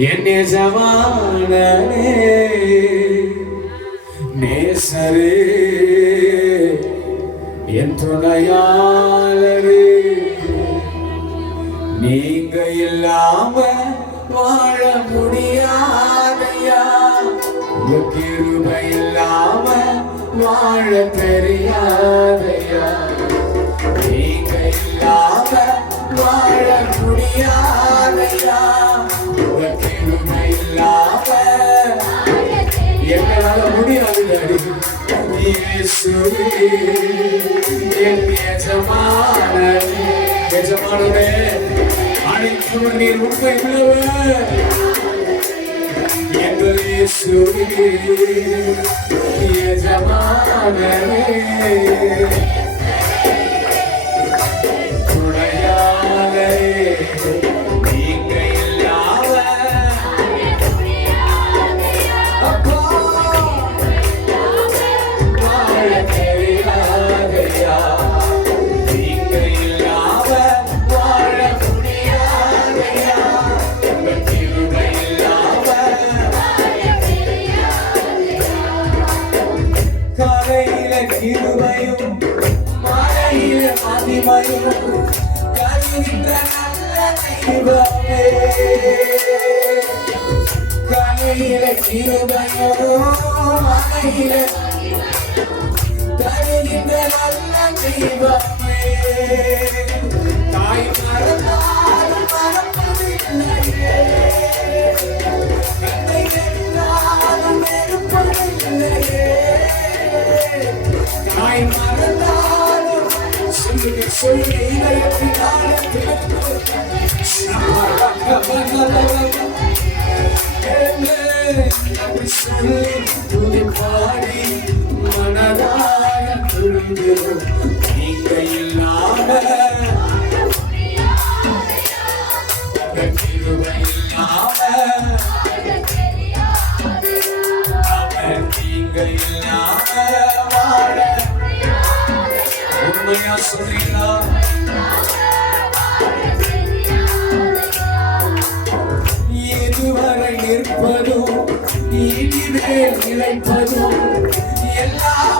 என் எஜமானனே நேசரே என் துணையாளரே நீங்க இல்லாம வாழ முடியாதையா? கிருபை இல்லாம வாழ தெரியாதையா? நீங்க டாடி இயேசுவே என் எஜமானனே எஜமானனே அனைத்தும் நீர் உண்மை உள்ளவர் எங்கள் இயேசுவே எஜமானனே கிருபையும் மாலையில மகிமையும் கருவின்ற நல்ல தெய்வமே காலையில கிருபையும் மாலையில தருகின்ற நல்ல தெய்வமே தாய் மறந்தாலும் சொல்லி சொல்லி உண்மையா சொல்றீங்களா இதுவரை நிற்பதும் இனிமேல் நிலைப்பதும் எல்லாம்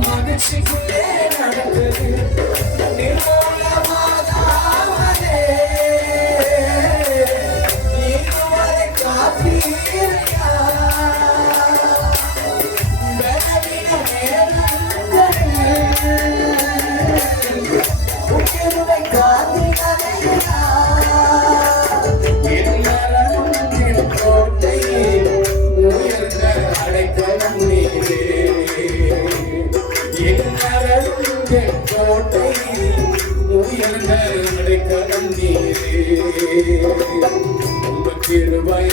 மகிழ்ச்சிக்குள்ளே நடக்குது நிர்மூலமாகாமலே இதுவரை உங்க கிருபை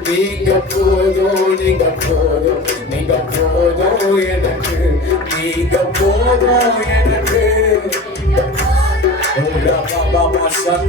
நீங்க போதும் நீங்க போதும் நீங்க போதும் எனக்கு நீங்க போதும் எனக்கு உங்க பாபா மாசம்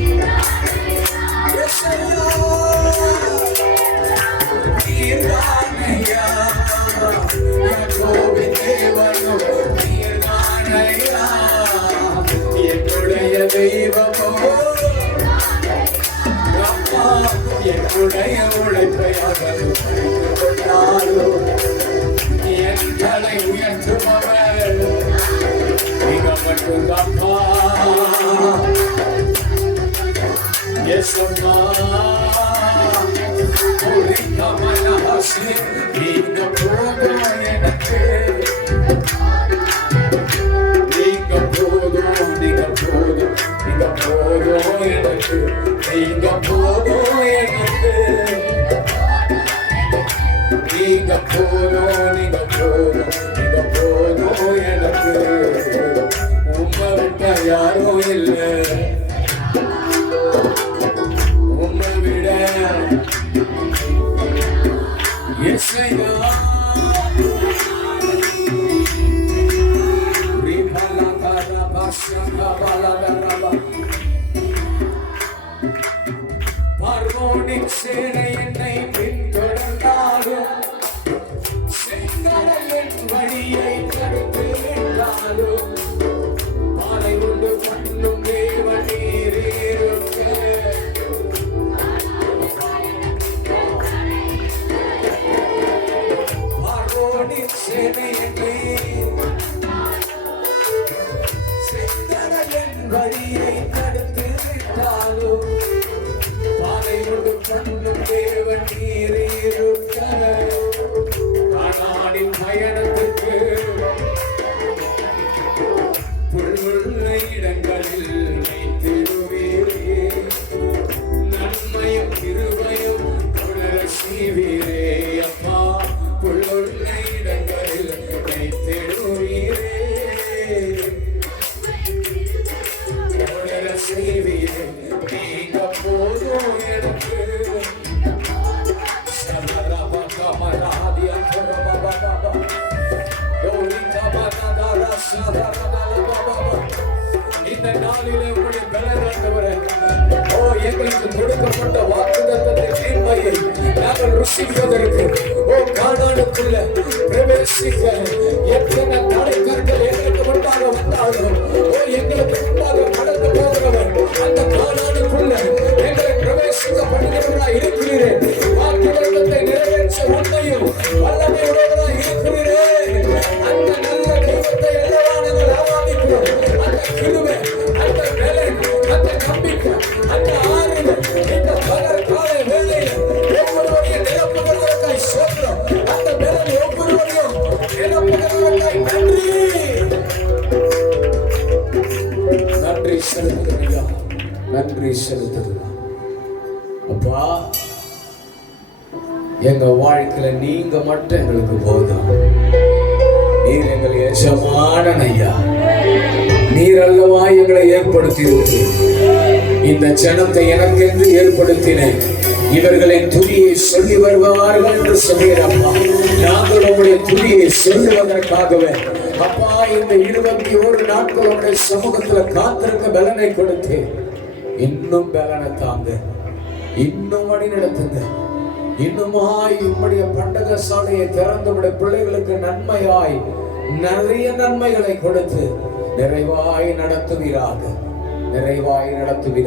நீங்க போதும் எனக்கு நீங்க போதும் நீங்க போதும் நீங்க போதும் எனக்கு வழியை தடுத்து விட்டாலும் பாதை கொண்டு கண்ணும் தேவன் நீரே. இந்த நாளிலே உங்களுடைய பலன் ஓ எங்களுக்கு கொடுக்கப்பட்ட வாக்குத்தத்தத்தின் மேன்மையை நாங்கள் ருசிப்பதற்கு ஓ காணானுக்குள்ள பிரவேசிக்க எத்தனை தடை கற்கள் எங்களுக்கு முன்பாக வந்தாலும் எங்க வாழ்க்கையில நீங்க மட்டும் எங்களுக்கு போதும். நீர் எங்கள் எஜமானன் ஐயா நீர் அல்லவா எங்களை ஏற்படுத்தி இந்த ஜனத்தை எனக்கென்று ஏற்படுத்தினேன். இவர்களின் துதியை சொல்லி வருவார்கள் என்று சொல்லுகிறப்பா நாங்கள் உங்களுடைய துதியை சொல்லுவதற்காகவே அப்பா இந்த இருபத்தி ஒரு நாட்கள் உங்களுடைய சமூகத்துல காத்திருக்க பலனை கொடுத்து இன்னும் பலனை தாங்க. இன்னும் வழி நடத்துங்க. இன்னுமாய் உம்முடைய பண்டக சாலையை திறந்து விட. பிள்ளைகளுக்கு நன்மையாய் நிறைய நன்மைகளை கொடுத்து நிறைவாய் நடத்துவீராக. நிறைவாய் நடத்துவீர்